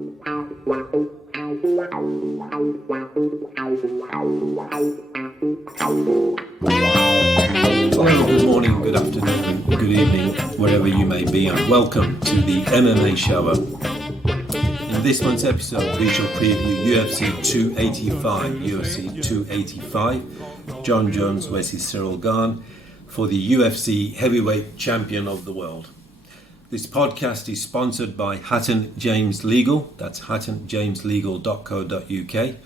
Hello, good morning, good afternoon, good evening, wherever you may be, and welcome to the MMA Shower. In this month's episode, we shall preview UFC 285, Jon Jones versus Cyril Gane for the UFC Heavyweight Champion of the World. This podcast is sponsored by Hatton James Legal. That's hattonjameslegal.co.uk.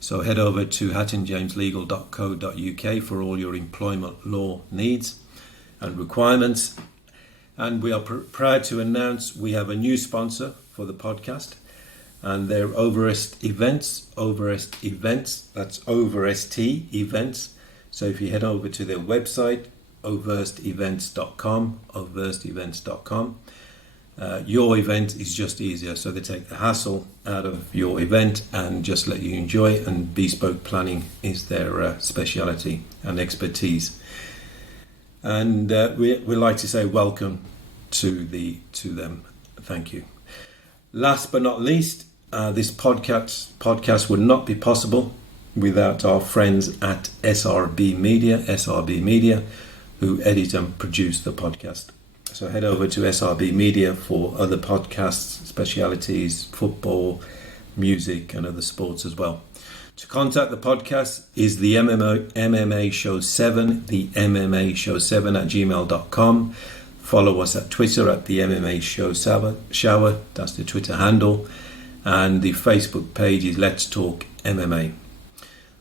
So head over to hattonjameslegal.co.uk for all your employment law needs and requirements. And we are proud to announce we have a new sponsor for the podcast, and they're Overest Events. Overest Events, that's Overest Events. So if you head over to their website, overestevents.com, your event is just easier. So they take the hassle out of your event and just let you enjoy it, and bespoke planning is their speciality and expertise. And we like to say welcome to them. Thank you. Last but not least, this podcast would not be possible without our friends at SRBMedia, who edit and produce the podcast. So head over to SRBMedia for other podcasts, specialities, football, music, and other sports as well. To contact the podcast is the MMA Show 7, the MMA Show 7 at gmail.com. Follow us at Twitter at the MMA Show Shower, that's the Twitter handle. And the Facebook page is Let's Talk MMA.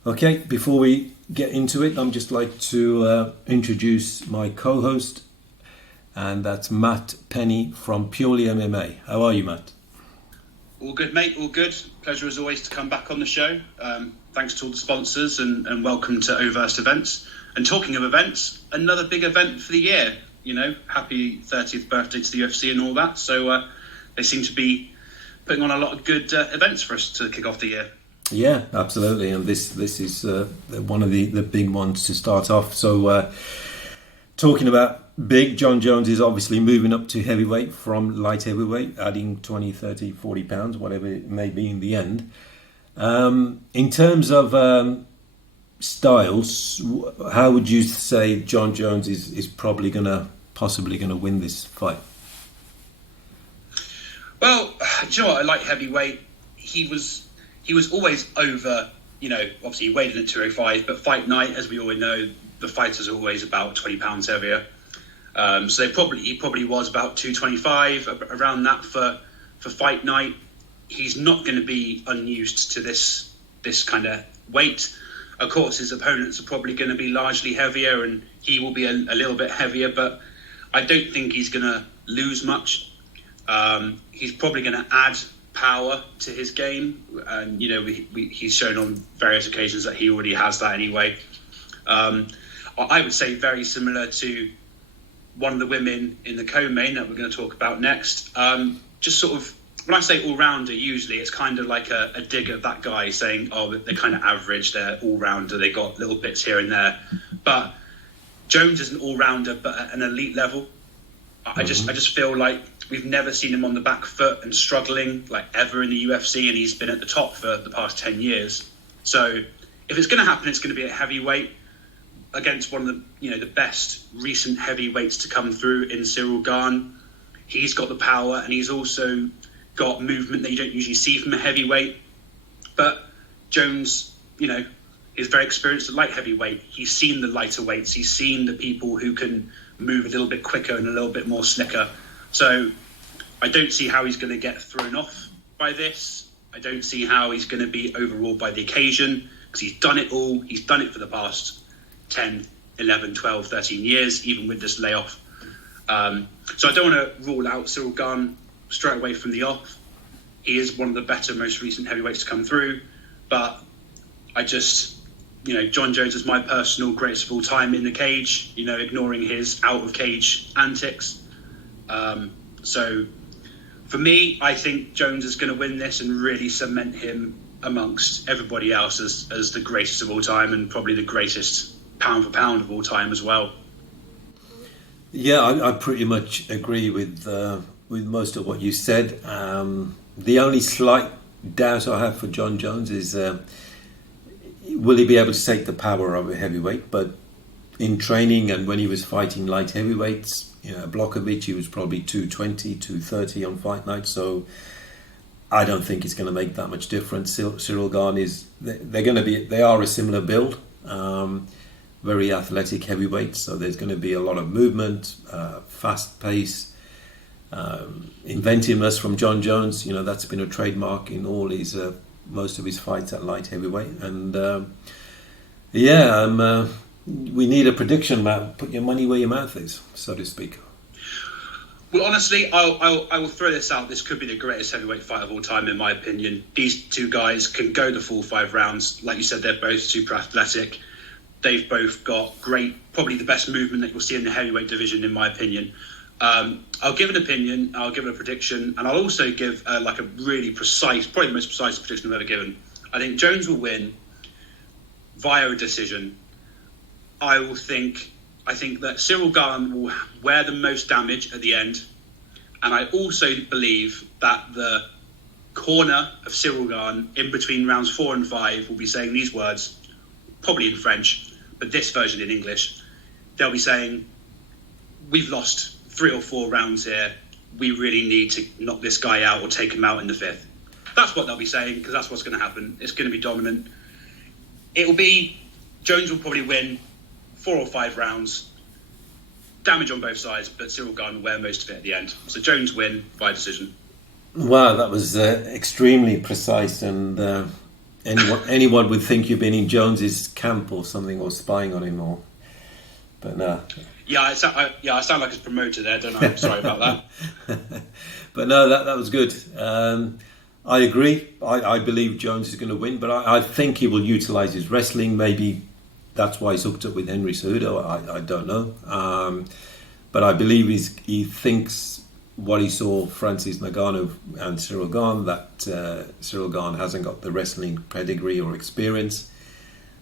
Okay, before we get into it, I'd just like to introduce my co-host, and that's Matt Penny from Purely MMA. How are you, Matt? All good, mate, all good. Pleasure as always to come back on the show. Thanks to all the sponsors and welcome to Overest Events. And talking of events, another big event for the year. You know, happy 30th birthday to the UFC and all that. So they seem to be putting on a lot of good events for us to kick off the year. Yeah, absolutely, and this is one of the big ones to start off. So talking about big, Jon Jones is obviously moving up to heavyweight from light heavyweight, adding 20, 30, 40 pounds, whatever it may be in the end. In terms of styles, how would you say Jon Jones is possibly going to win this fight? Well, do you know what? I like heavyweight. He was always over, you know, obviously he weighed in at 205, but fight night, as we all know, the fighter's always about 20 pounds heavier. So he probably was about 225, around that for fight night. He's not going to be unused to this kind of weight. Of course, his opponents are probably going to be largely heavier, and he will be a little bit heavier, but I don't think he's going to lose much. He's probably going to add power to his game, and you know he's shown on various occasions that he already has that anyway. I would say very similar to one of the women in the co-main that we're going to talk about next. Just sort of, when I say all-rounder, usually it's kind of like a dig at that guy saying, oh, they're kind of average, they're all-rounder, they got little bits here and there. But Jones is an all-rounder, but at an elite level. I just feel like we've never seen him on the back foot and struggling like ever in the UFC, and he's been at the top for the past 10 years. So if it's going to happen, it's going to be at heavyweight against one of the the best recent heavyweights to come through in Cyril Gane. He's got the power, and he's also got movement that you don't usually see from a heavyweight. But Jones, is very experienced at light heavyweight. He's seen the lighter weights. He's seen the people who can move a little bit quicker and a little bit more slicker. So I don't see how he's going to get thrown off by this. I don't see how he's going to be overruled by the occasion, because he's done it all. He's done it for the past 10, 11, 12, 13 years, even with this layoff. So I don't want to rule out Cyril Gane straight away from the off. He is one of the better, most recent heavyweights to come through. But I just, Jon Jones is my personal greatest of all time in the cage, ignoring his out-of-cage antics. So for me, I think Jones is going to win this and really cement him amongst everybody else as the greatest of all time, and probably the greatest pound for pound of all time as well. Yeah, I pretty much agree with most of what you said. The only slight doubt I have for John Jones is will he be able to take the power of a heavyweight? But in training and when he was fighting light heavyweights, Blachowicz, he was probably 220, 230 on fight night. So I don't think it's going to make that much difference. Cyril Gane they are a similar build, very athletic heavyweights. So there's going to be a lot of movement, fast pace, inventiveness from John Jones. That's been a trademark in all his most of his fights at light heavyweight. And we need a prediction, Matt. Put your money where your mouth is, so to speak. Well, honestly, I will throw this out. This could be the greatest heavyweight fight of all time, in my opinion. These two guys can go the full 5 rounds. Like you said, they're both super athletic. They've both got probably the best movement that you'll see in the heavyweight division, in my opinion. I'll give an opinion, I'll give a prediction, and I'll also give a really precise, probably the most precise prediction I've ever given. I think Jones will win via a decision. I think that Cyril Gane will wear the most damage at the end, and I also believe that the corner of Cyril Gane in between rounds 4 and 5 will be saying these words, probably in French, but this version in English. They'll be saying, "We've lost 3 or 4 rounds here. We really need to knock this guy out or take him out in the 5th." That's what they'll be saying, because that's what's going to happen. It's going to be dominant. Jones will probably win 4 or 5 rounds, damage on both sides, but Cyril Gane will wear most of it at the end. So Jones win by decision. Wow, that was extremely precise, and anyone would think you've been in Jones's camp or something, or spying on him, but no. Yeah, I sound like his promoter there, don't I? Sorry about that. But no, that was good. I agree. I believe Jones is going to win, but I think he will utilise his wrestling. Maybe that's why he's hooked up with Henry Cejudo. I don't know. But I believe he thinks what he saw Francis Ngannou and Cyril Gane, that Cyril Gane hasn't got the wrestling pedigree or experience,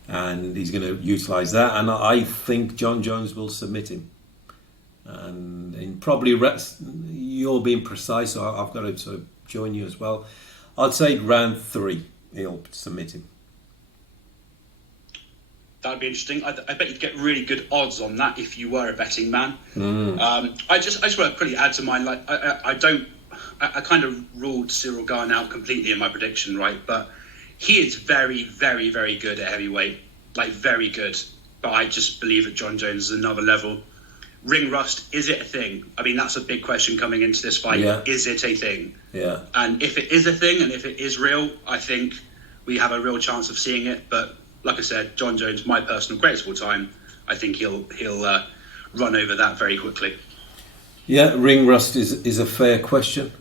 and he's going to utilise that. And I think John Jones will submit him. And in probably you're being precise, so I've got to sort of join you as well. I'd say round 3 he'll submit him. That'd be interesting. I bet you'd get really good odds on that if you were a betting man. I just want to quickly add to mine. I kind of ruled Cyril Gane out completely in my prediction, right? But he is very, very, very good at heavyweight, very good. But I just believe that John Jones is another level. Ring rust, is it a thing? I mean, that's a big question coming into this fight. Yeah. Is it a thing? Yeah. And if it is a thing, and if it is real, I think we have a real chance of seeing it. But like I said, John Jones, my personal greatest of all time, I think he'll run over that very quickly. Yeah, ring rust is a fair question.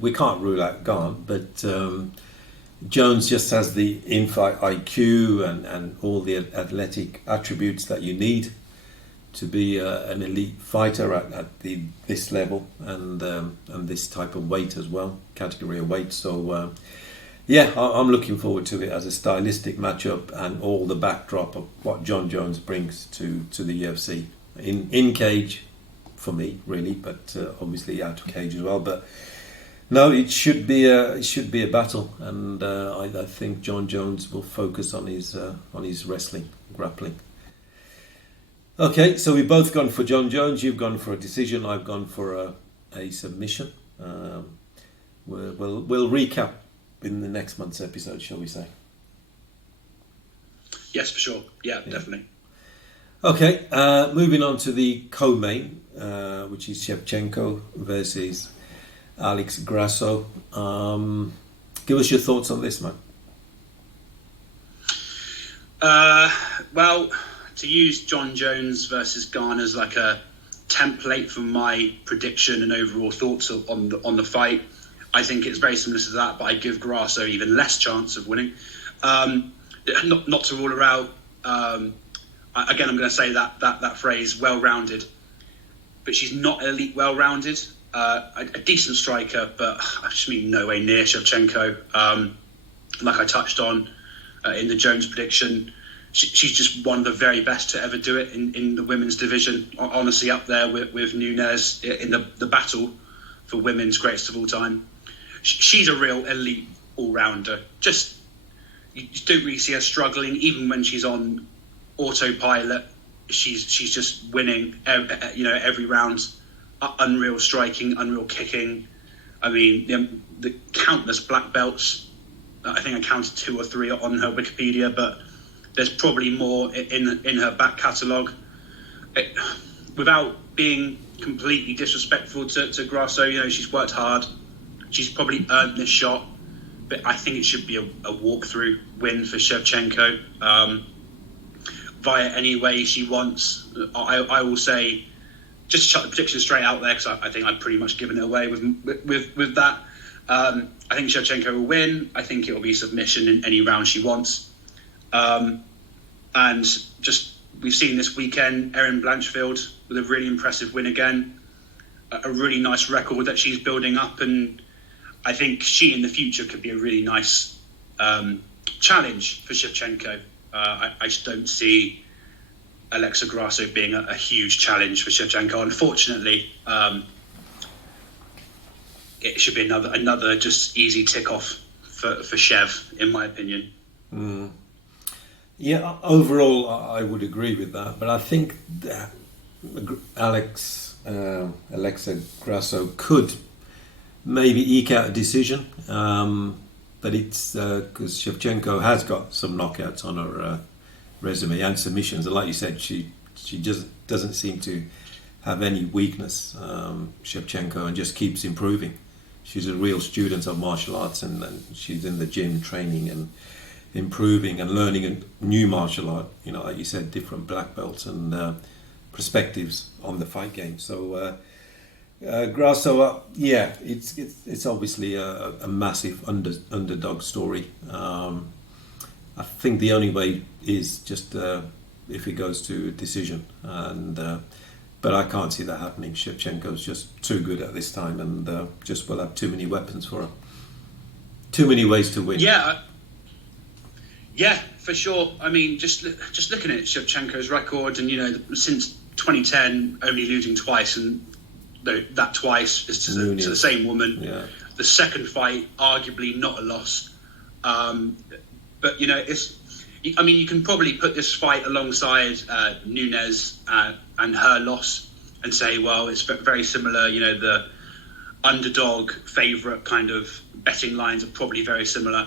We can't rule out Gane, but Jones just has the in-fight IQ and all the athletic attributes that you need to be an elite fighter at this level and this type of weight as well, category of weight. So I'm looking forward to it as a stylistic matchup and all the backdrop of what John Jones brings to the UFC in cage for me, really, but obviously out of cage as well. But no, it should be a battle, and I think John Jones will focus on his wrestling, grappling. Okay, so we've both gone for John Jones. You've gone for a decision. I've gone for a submission. We'll recap in the next month's episode, shall we say? Yes, for sure. Yeah, definitely. Okay, moving on to the co-main, which is Shevchenko versus Alex Grasso. Give us your thoughts on this, man. Well, to use John Jones versus Gane as like a template for my prediction and overall thoughts on the fight, I think it's very similar to that, but I give Grasso even less chance of winning. Not to rule her out. Again, I'm going to say that phrase, well-rounded, but she's not elite well-rounded. A decent striker, but I just mean no way near Shevchenko. Like I touched on in the Jones prediction, she's just one of the very best to ever do it in the women's division. Honestly, up there with Nunes in the battle for women's greatest of all time. She's a real elite all-rounder. You don't really see her struggling, even when she's on autopilot. She's just winning, every round. Unreal striking, unreal kicking. I mean, the countless black belts. I think I counted 2 or 3 on her Wikipedia, but there's probably more in her back catalogue. Without being completely disrespectful to Grasso, she's worked hard. She's probably earned this shot, but I think it should be a walkthrough win for Shevchenko. Via any way she wants. I will say, just chuck the prediction straight out there, because I think I've pretty much given it away with that. I think Shevchenko will win. I think it will be submission in any round she wants. And just, we've seen this weekend, Erin Blanchfield with a really impressive win again. A really nice record that she's building up, and I think she in the future could be a really nice challenge for Shevchenko. I just don't see Alexa Grasso being a huge challenge for Shevchenko. Unfortunately, it should be another just easy tick off for Shev, in my opinion. Yeah, overall, I would agree with that. But I think that Alexa Grasso could maybe eke out a decision. But it's because Shevchenko has got some knockouts on her resume and submissions. And like you said, she just doesn't seem to have any weakness, Shevchenko, and just keeps improving. She's a real student of martial arts, and she's in the gym training and improving and learning a new martial art. Like you said, different black belts and perspectives on the fight game. So Grasso, it's obviously a massive underdog story. I think the only way is just if it goes to a decision, but I can't see that happening. Shevchenko's just too good at this time, and just will have too many weapons for her. Too many ways to win. Yeah, for sure. I mean, just looking at Shevchenko's record, and since 2010, only losing twice, and that twice is to the same woman. Yeah. The second fight, arguably not a loss. But you can probably put this fight alongside Nunes and her loss and say, well, it's very similar. The underdog favourite kind of betting lines are probably very similar.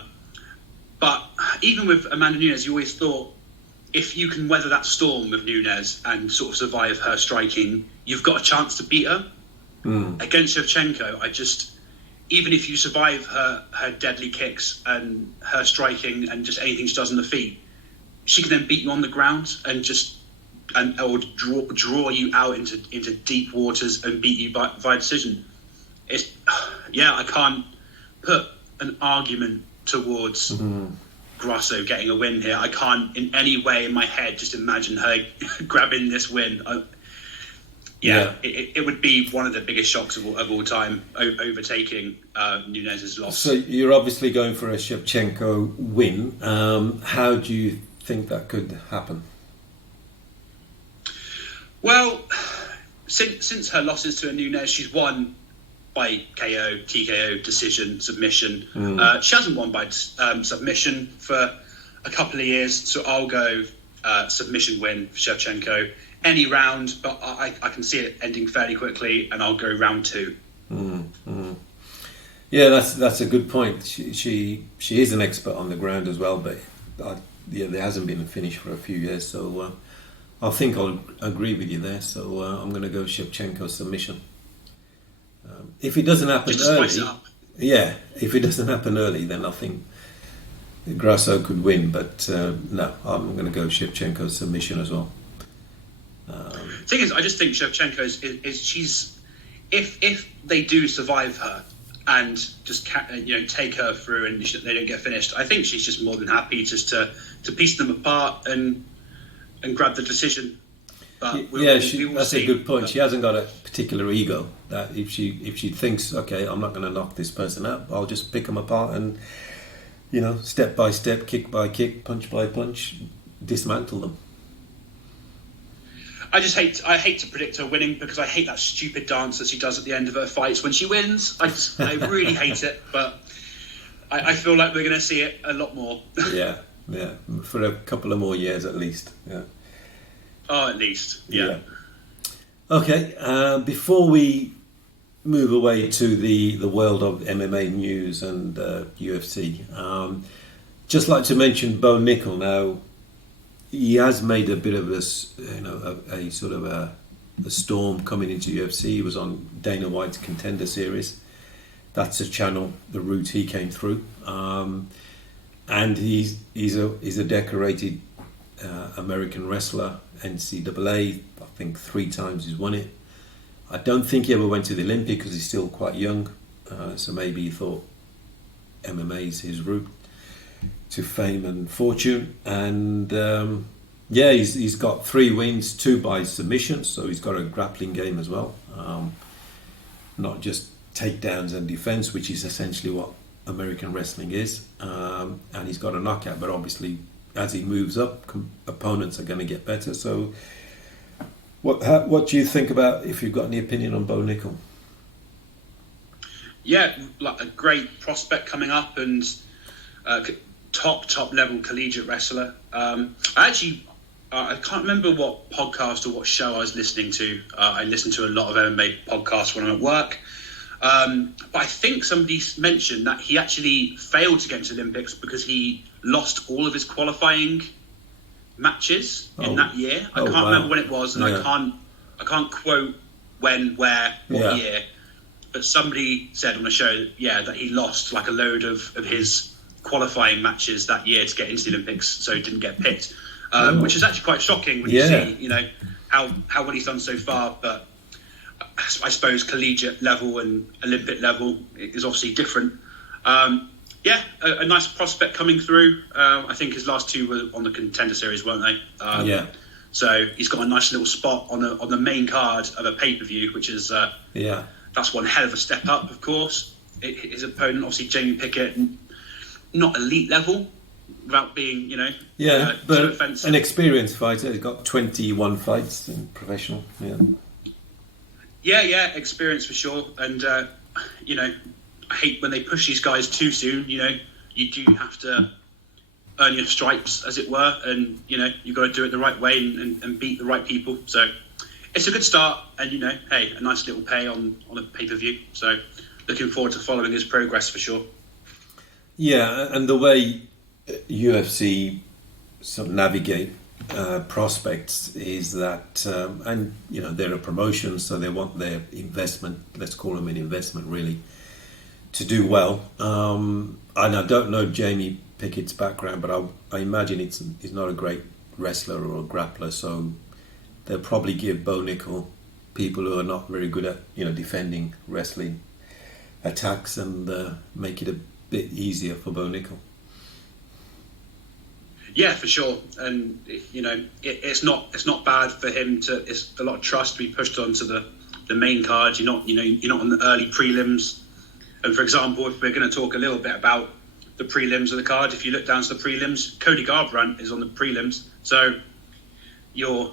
But even with Amanda Nunes, you always thought, if you can weather that storm with Nunes and sort of survive her striking, you've got a chance to beat her. Against Shevchenko, even if you survive her deadly kicks and her striking and just anything she does on the feet, she can then beat you on the ground or draw you out into deep waters and beat you by decision. I can't put an argument towards Grasso getting a win here. I can't in any way in my head just imagine her grabbing this win. It would be one of the biggest shocks of all time, overtaking Nunes' loss. So you're obviously going for a Shevchenko win. How do you think that could happen? Well, since her losses to Nunes, she's won by KO, TKO, decision, submission. She hasn't won by submission for a couple of years, so I'll go submission win for Shevchenko. Any round, but I can see it ending fairly quickly, and I'll go round 2. Yeah, that's a good point. She is an expert on the ground as well, but there hasn't been a finish for a few years, so I think I'll agree with you there. So I'm going to go Shevchenko submission. If it doesn't happen early, then I think Grasso could win. But no, I'm going to go Shevchenko submission as well. The thing is, I just think Shevchenko she's if they do survive her and just take her through and they don't get finished, I think she's just more than happy just to piece them apart and grab the decision. But that's a good point. She hasn't got a particular ego that if she thinks, okay, I'm not going to knock this person out, I'll just pick them apart and step by step, kick by kick, punch by punch, dismantle them. I hate to predict her winning because I hate that stupid dance that she does at the end of her fights when she wins. I really hate it, but I feel like we're going to see it a lot more. Yeah, for a couple of more years at least. Yeah. Oh, at least, yeah. Okay, before we move away to the world of MMA news and UFC, just like to mention Bo Nickel. Now, he has made a bit of a sort of a storm coming into UFC. He was on Dana White's Contender Series. That's a channel, the route he came through, and he's a decorated American wrestler, NCAA. I think 3 times he's won it. I don't think he ever went to the Olympic because he's still quite young, so maybe he thought MMA is his route to fame and fortune. And he's got 3 wins, 2 by submission, so he's got a grappling game as well, not just takedowns and defense, which is essentially what American wrestling is, and he's got a knockout, but obviously as he moves up, opponents are going to get better. So what do you think about, if you've got any opinion on Bo Nickel? Yeah, like a great prospect coming up, and top level collegiate wrestler. I can't remember what podcast or what show I was listening to. I listen to a lot of MMA podcasts when I'm at work. But I think somebody mentioned that he actually failed to get into the Olympics because he lost all of his qualifying matches in that year. I can't remember when it was, and I can't quote when, where, what year. But somebody said on the show, that he lost like a load of his qualifying matches that year to get into the Olympics, so he didn't get picked, which is actually quite shocking when you see, how well he's done so far. But I suppose collegiate level and Olympic level is obviously different. A nice prospect coming through. I think his last 2 were on the Contender Series, weren't they? So he's got a nice little spot on the main card of a pay-per-view, which is that's one hell of a step up, of course. His opponent, obviously Jamie Pickett, not elite level, without being, but too offensive. An experienced fighter. He's got 21 fights in professional. Yeah, experience for sure. And, I hate when they push these guys too soon. You do have to earn your stripes, as it were. And, you've got to do it the right way and beat the right people. So it's a good start. And, a nice little pay on a pay-per-view. So looking forward to following his progress for sure. Yeah, and the way UFC sort of navigate prospects is that, they're a promotion, so they want their investment, let's call them an investment really, to do well. And I don't know Jamie Pickett's background, but I imagine he's not a great wrestler or a grappler, so they'll probably give Bo Nickel people who are not very good at defending wrestling attacks and make it a bit easier for Bo Nickel. Yeah, for sure, and it's not bad for him to. It's a lot of trust to be pushed onto the main card. You're not on the early prelims. And for example, if we're going to talk a little bit about the prelims of the card, if you look down to the prelims, Cody Garbrandt is on the prelims, so you're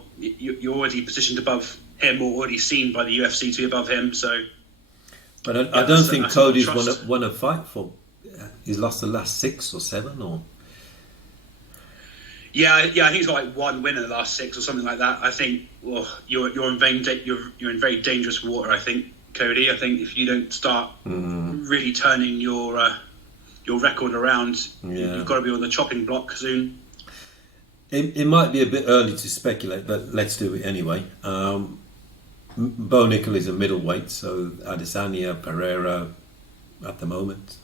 already positioned above him, or already seen by the UFC to be above him. So, but I don't think Cody's won a fight for. He's lost the last 6 or 7, or. Yeah, I think he's got like 1 win in the last 6 or something like that. I think you're in very dangerous water. I think, Cody. I think if you don't start really turning your record around, you've got to be on the chopping block soon. It might be a bit early to speculate, but let's do it anyway. Bo Nickel is a middleweight, so Adesanya, Pereira at the moment.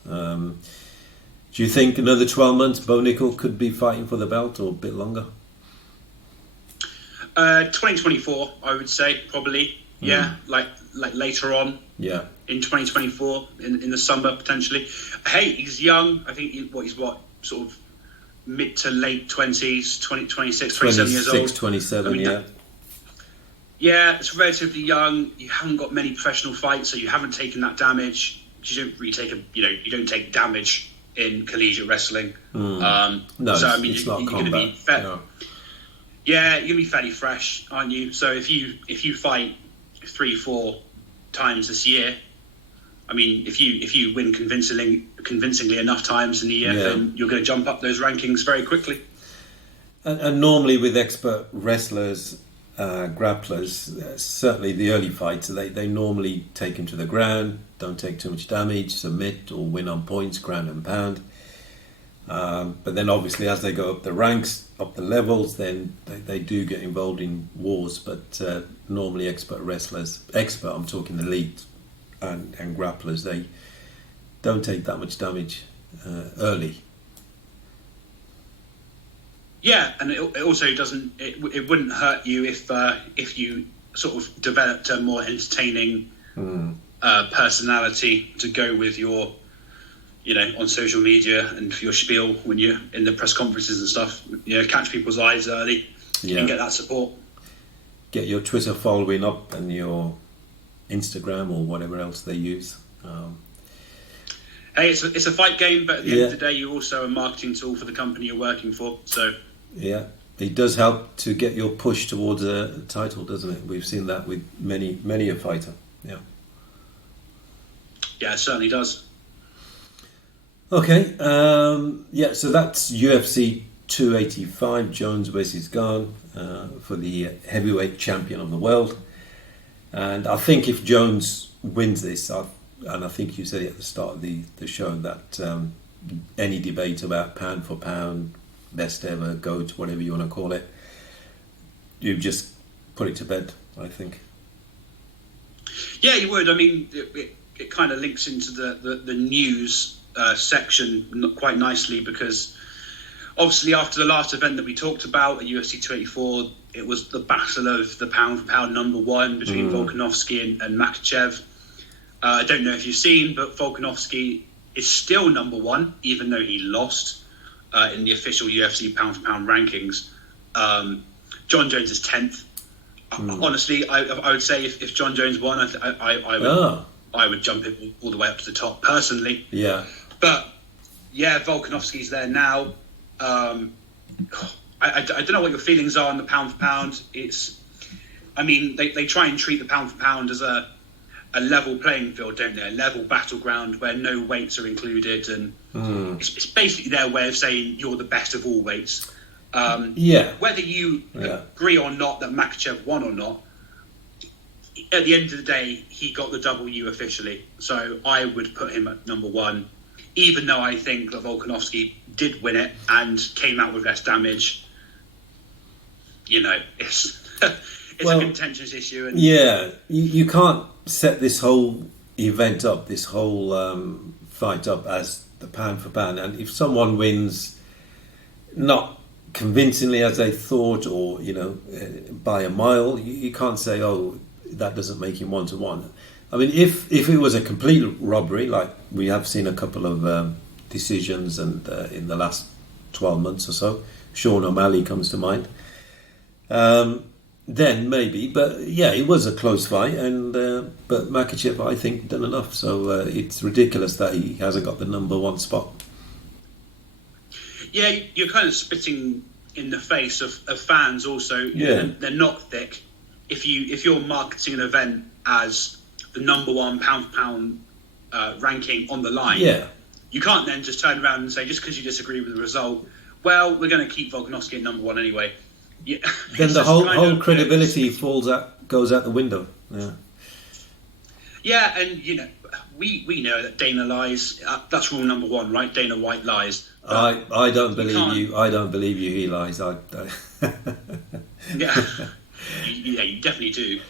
Do you think another 12 months Bo Nickel could be fighting for the belt, or a bit longer? 2024, I would say, probably. Yeah, like later on. Yeah. In 2024, in the summer potentially. Hey, he's young. I think he's sort of mid to late 20s, 26, 27 years old. 27, yeah. Yeah, it's relatively young. You haven't got many professional fights, so you haven't taken that damage. You don't really you don't take damage in collegiate wrestling. No, so I mean, you're going to be fair. Yeah, you're gonna be fairly fresh, aren't you? So if you fight 3-4 times this year, I mean, if you win convincingly enough times in the year, then you're going to jump up those rankings very quickly. And normally with expert wrestlers, grapplers, certainly the early fights, they normally take him to the ground, don't take too much damage, submit or win on points, ground and pound. But then obviously as they go up the ranks, up the levels, then they do get involved in wars. But normally expert wrestlers, I'm talking elite and grapplers, they don't take that much damage early. Yeah, and it also doesn't. It wouldn't hurt you if you sort of developed a more entertaining personality to go with your, on social media and for your spiel when you're in the press conferences and stuff. Catch people's eyes early. You can get that support. Get your Twitter following up and your Instagram or whatever else they use. Hey, it's a fight game, but at the end of the day, you're also a marketing tool for the company you're working for. So yeah, it does help to get your push towards a title, doesn't it? We've seen that with many a fighter. Yeah, it certainly does. Okay, so that's UFC 285, Jones versus Gane for the heavyweight champion of the world. And I think if Jones wins this, and I think you said it at the start of the show, that any debate about pound for pound, best ever, GOAT, whatever you want to call it, you just put it to bed, I think. Yeah, you would. I mean, it kind of links into the news section quite nicely, because obviously after the last event that we talked about at UFC 284, it was the battle of the pound for pound number one between Volkanovski and Makhachev. I don't know if you've seen, but Volkanovski is still number one, even though he lost in the official UFC pound for pound rankings. John Jones is 10th. Honestly, I would say if John Jones won, I would jump him all the way up to the top personally. Yeah. But yeah, Volkanovski's there now. I don't know what your feelings are on the pound for pound. They try and treat the pound for pound as a level playing field, don't they? A level battleground where no weights are included, and it's basically their way of saying you're the best of all weights. Whether you agree or not that Makhachev won or not, at the end of the day, he got the W officially. So I would put him at number one, even though I think that Volkanovski did win it and came out with less damage. It's a contentious issue. And you can't set this whole event up, this whole fight up as the pound for pound. And if someone wins not convincingly as they thought, or by a mile, you can't say, oh, that doesn't make him 1-1. I mean, if it was a complete robbery, like we have seen a couple of decisions, and in the last 12 months or so, Sean O'Malley comes to mind, then maybe. But yeah, it was a close fight, and but Makhachev, I think, done enough. So it's ridiculous that he hasn't got the number one spot. Yeah, you're kind of spitting in the face of fans also. They're not thick. If you're marketing an event as the number one pound for pound ranking on the line, you can't then just turn around and say, just because you disagree with the result, well, we're going to keep Volkanovski at number one anyway. Yeah, then the whole credibility goes out the window. Yeah, and we know that Dana lies. That's rule number one, right? Dana White lies. I don't believe you. I don't believe you. He lies. Yeah. You definitely do.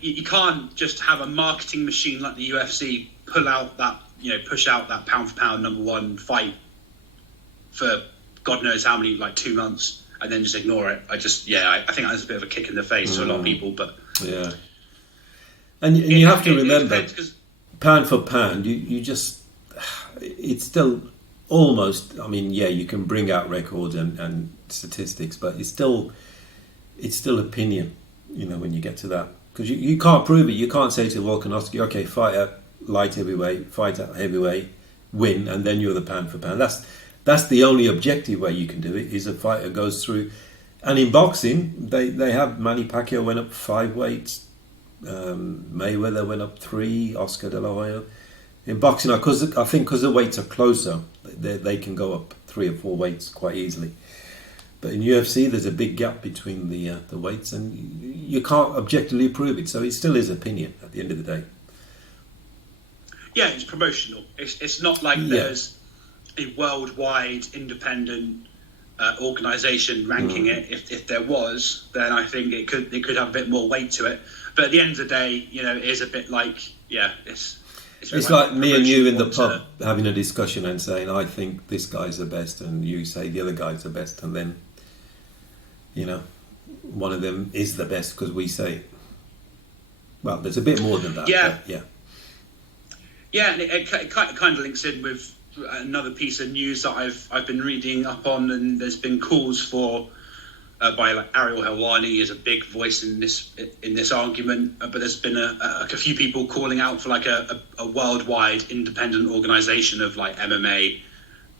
You can't just have a marketing machine like the UFC push out that pound for pound number one fight for God knows how many, like 2 months, and then just ignore it. I think that's a bit of a kick in the face to a lot of people. But yeah, and you have to remember, pound for pound, you just, it's still almost. I mean, you can bring out records and statistics, but it's still opinion, when you get to that, because you can't prove it. You can't say to Volkanovski, okay, fight at light heavyweight, fight at heavyweight, win, and then you're the pound for pound. That's the only objective way you can do it, is a fighter goes through And in boxing, they have Manny Pacquiao went up 5 weights, Mayweather went up 3, Oscar De La Hoya. In boxing, I think because the weights are closer, they can go up 3 or 4 weights quite easily. But in UFC, there's a big gap between the weights, and you can't objectively prove it. So it still is opinion at the end of the day. Yeah, it's promotional. It's not like there's a worldwide independent organisation ranking it. If there was, then I think it could have a bit more weight to it. But at the end of the day, it is a bit like it's like me and you in the pub having a discussion and saying, I think this guy's the best, and you say the other guy's the best, and then one of them is the best because we say it. Well, there's a bit more than that. Yeah. Yeah, and it kind of links in with another piece of news that I've been reading up on, and there's been calls for by like Ariel Helwani is a big voice in this argument, but there's been a few people calling out for like a worldwide independent organisation of like MMA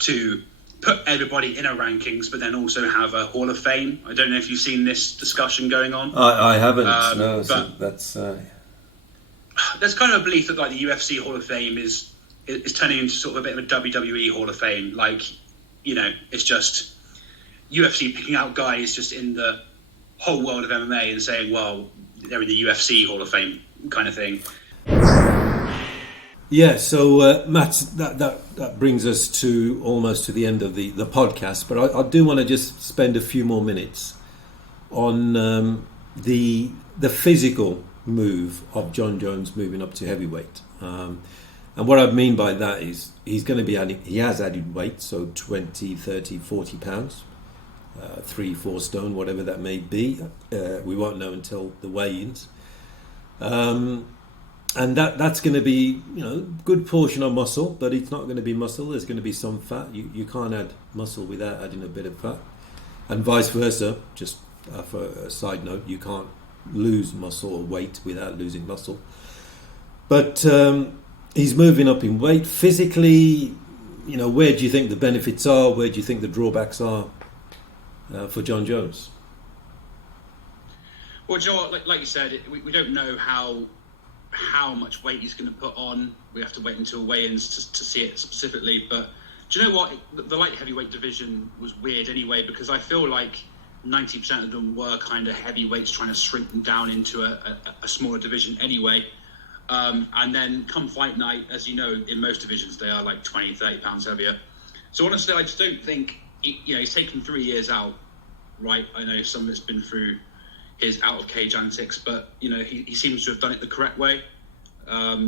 to put everybody in a rankings, but then also have a Hall of Fame. I don't know if you've seen this discussion going on. I haven't. No, but so that's. There's kind of a belief that like the UFC Hall of Fame is turning into sort of a bit of a WWE Hall of Fame. Like, it's just UFC picking out guys just in the whole world of MMA and saying, well, they're in the UFC Hall of Fame kind of thing. Yeah, so Matt, that brings us to almost to the end of the podcast, but I do want to just spend a few more minutes on the physical move of Jon Jones moving up to heavyweight. And what I mean by that is he has added weight, so 20, 30, 40 pounds, 3-4 stone, whatever that may be. We won't know until the weigh-ins. And that's going to be, good portion of muscle, but it's not going to be muscle. There's going to be some fat. You can't add muscle without adding a bit of fat. And vice versa, just for a side note, you can't lose muscle or weight without losing muscle. But he's moving up in weight. Physically, where do you think the benefits are? Where do you think the drawbacks are for Jon Jones? Well, Joe, like you said, we don't know how much weight he's going to put on. We have to wait until weigh-ins to see it specifically. But do you know what? The light heavyweight division was weird anyway, because I feel like 90% of them were kind of heavyweights trying to shrink them down into a smaller division anyway. And then come fight night, as you know, in most divisions, they are like 20, 30 pounds heavier. So honestly, I just don't think, he's taken 3 years out, right? I know some of it's been through his out-of-cage antics, but, he seems to have done it the correct way.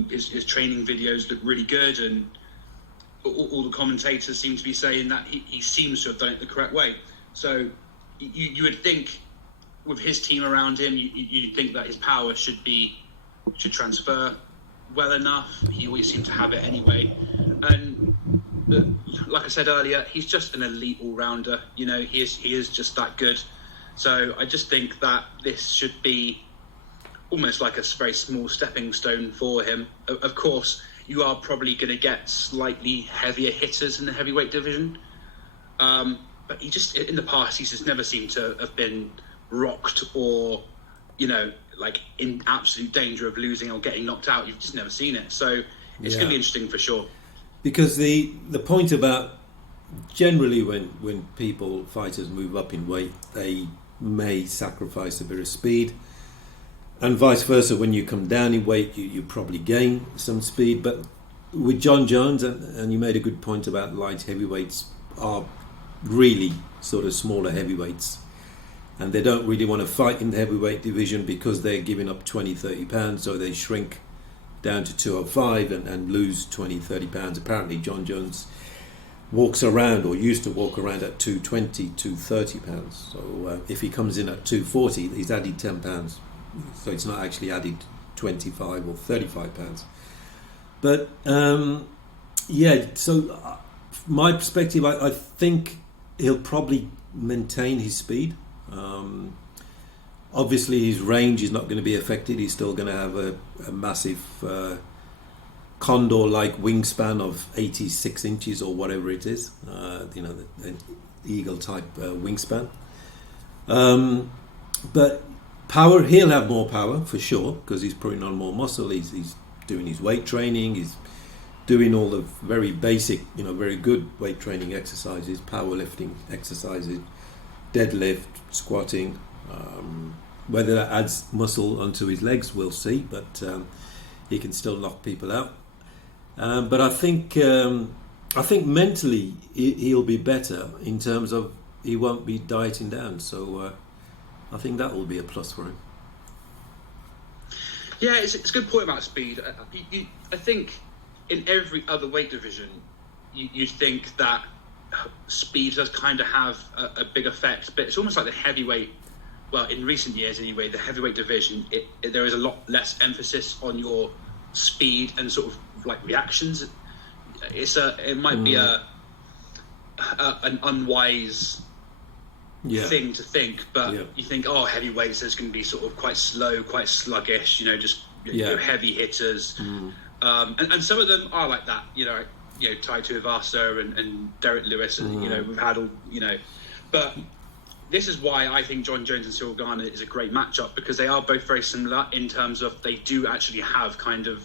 His training videos look really good, and all the commentators seem to be saying that he seems to have done it the correct way. So you would think with his team around him, you'd think that his power should transfer well enough. He always seemed to have it anyway. And like I said earlier, he's just an elite all-rounder. He is just that good. So I just think that this should be almost like a very small stepping stone for him. Of course, you are probably going to get slightly heavier hitters in the heavyweight division. But he just, in the past, he's just never seemed to have been rocked or, like in absolute danger of losing or getting knocked out. You've just never seen it. So it's going to be interesting for sure. Because the point about generally when fighters move up in weight, they may sacrifice a bit of speed. And vice versa, when you come down in weight, you probably gain some speed. But with Jon Jones, and you made a good point about light heavyweights are really sort of smaller heavyweights, and they don't really want to fight in the heavyweight division because they're giving up 20-30 pounds, so they shrink down to 205 and lose 20-30 pounds. Apparently Jon Jones walks around, or used to walk around, at 220, 230 pounds. So if he comes in at 240, he's added 10 pounds, so it's not actually added 25 or 35 pounds. But so my perspective, I think he'll probably maintain his speed. Obviously his range is not going to be affected. He's still going to have a massive condor-like wingspan of 86 inches or whatever it is, the eagle type wingspan. But power, he'll have more power for sure because he's putting on more muscle. He's doing his weight training. He's doing all the very basic, very good weight training exercises, powerlifting exercises, deadlift, squatting. Whether that adds muscle onto his legs, we'll see. But he can still knock people out. But I think mentally he'll be better in terms of he won't be dieting down. So I think that will be a plus for him. Yeah, it's a good point about speed. I think in every other weight division, you'd think that speed does kind of have a big effect, but it's almost like the heavyweight. Well, in recent years anyway, the heavyweight division, there is a lot less emphasis on your speed and sort of like reactions. It might be an unwise thing to think, but you think, heavyweights, there's going to be sort of quite slow, quite sluggish, heavy hitters. And some of them are like that, Tai Tuivasa and Derek Lewis, and we've had all, but this is why I think John Jones and Cyril Gane is a great matchup, because they are both very similar in terms of they do actually have kind of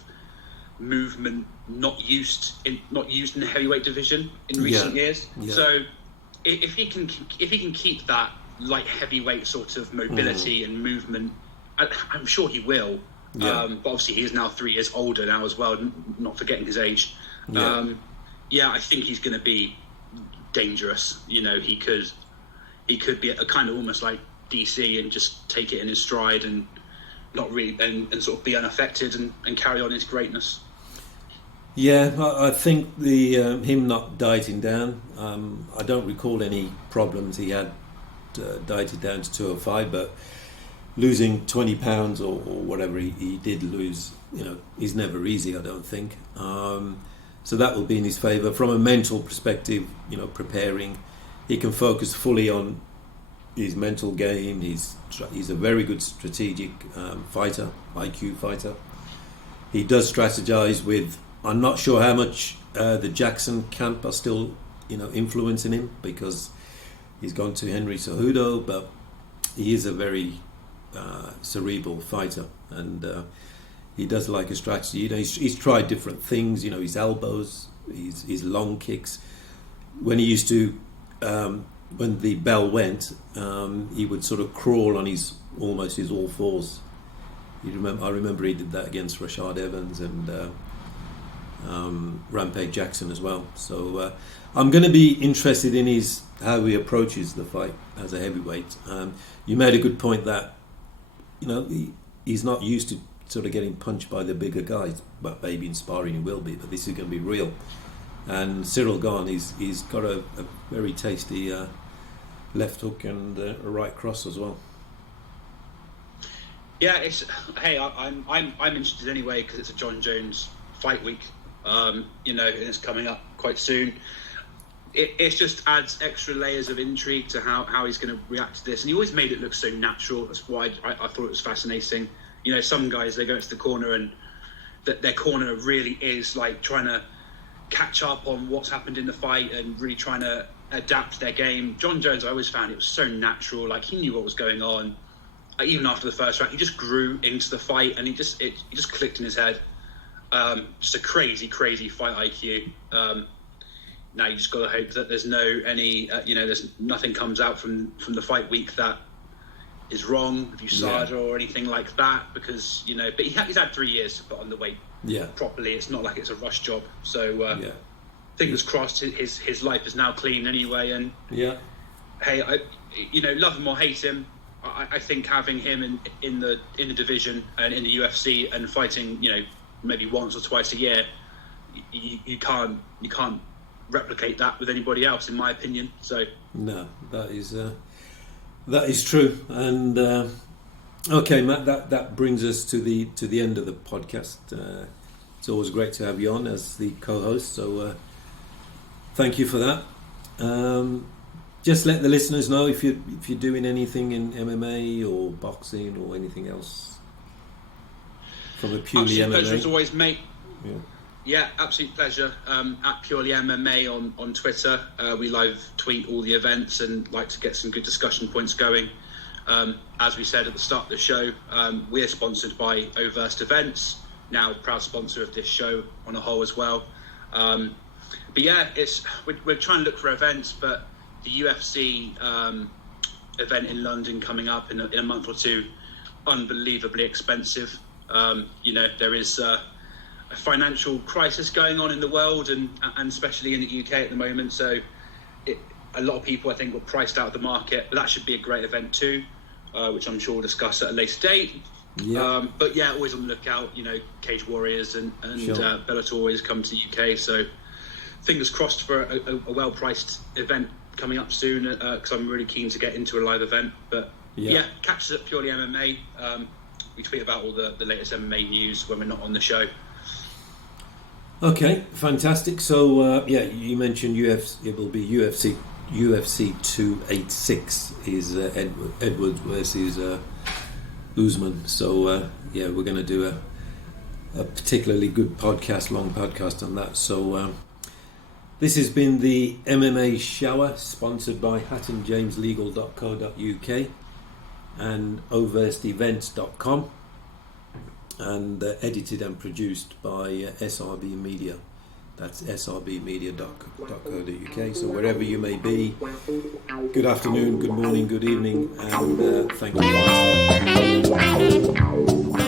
movement not used in the heavyweight division in recent years. So if he can keep that light heavyweight sort of mobility and movement, I'm sure he will. But obviously he is now 3 years older now as well, not forgetting his age. I think he's going to be dangerous. He could be a kind of almost like DC and just take it in his stride and not really and sort of be unaffected and carry on his greatness. Yeah, I think the him not dieting down, I don't recall any problems he had dieted down to 205, but losing 20 pounds or whatever he did lose, is never easy, I don't think. So that will be in his favour. From a mental perspective, preparing, he can focus fully on his mental game. He's a very good strategic fighter, IQ fighter. He does strategize with. I'm not sure how much the Jackson camp are still, influencing him, because he's gone to Henry Cejudo, but he is a very cerebral fighter, and he does like a strategy. He's tried different things. His elbows, his long kicks. When he used to, when the bell went, he would sort of crawl on almost his all fours. I remember he did that against Rashad Evans and Rampage Jackson as well. So I'm going to be interested in how he approaches the fight as a heavyweight. You made a good point that he's not used to sort of getting punched by the bigger guys, but maybe in sparring he will be, but this is going to be real. And Cyril Gane, he's got a very tasty left hook and a right cross as well. Yeah, I'm interested anyway, because it's a John Jones fight week, and it's coming up quite soon. It just adds extra layers of intrigue to how he's going to react to this, and he always made it look so natural. That's why I thought it was fascinating. Some guys, they go into the corner and their corner really is like trying to catch up on what's happened in the fight and really trying to adapt their game. John Jones, I always found it was so natural. Like, he knew what was going on. Even after the first round, he just grew into the fight, and it just clicked in his head. Just a crazy fight IQ. Now you just got to hope that there's there's nothing comes out from the fight week that is wrong with USADA or anything like that, because but he's had 3 years to put on the weight properly. It's not like it's a rush job. So fingers crossed, his life is now clean anyway. And hey, love him or hate him, I think having him in the division and in the UFC and fighting, maybe once or twice a year, you can't replicate that with anybody else, in my opinion. So no, that is true. And okay, Matt, that brings us to the end of the podcast. It's always great to have you on as the co-host. So thank you for that. Just let the listeners know if you're doing anything in MMA or boxing or anything else from a purely absolute MMA. Pleasure as always, mate. Yeah, absolute pleasure. At Purely MMA on Twitter, we live tweet all the events and like to get some good discussion points going. As we said at the start of the show, we're sponsored by Overst Events, now proud sponsor of this show on a whole as well. But yeah, we're trying to look for events, but the UFC event in London coming up in a month or two, unbelievably expensive. There is a financial crisis going on in the world, and especially in the UK at the moment. So a lot of people, I think, were priced out of the market. But that should be a great event too, which I'm sure we'll discuss at a later date. Yeah. But yeah, always on the lookout. Cage Warriors and sure. Bellator always come to the UK. So fingers crossed for a well-priced event coming up soon, because I'm really keen to get into a live event. But yeah, catch us at Purely MMA. We tweet about all the latest MMA news when we're not on the show. Okay, fantastic. So you mentioned UFC. It will be UFC 286 is Edwards versus Usman. So we're going to do a particularly good podcast, long podcast on that. So this has been the MMA Shower, sponsored by hattonjameslegal.co.uk and overstevents.com, and edited and produced by SRBMedia. That's SRBmedia.co.uk. So wherever you may be, good afternoon, good morning, good evening, and thank you.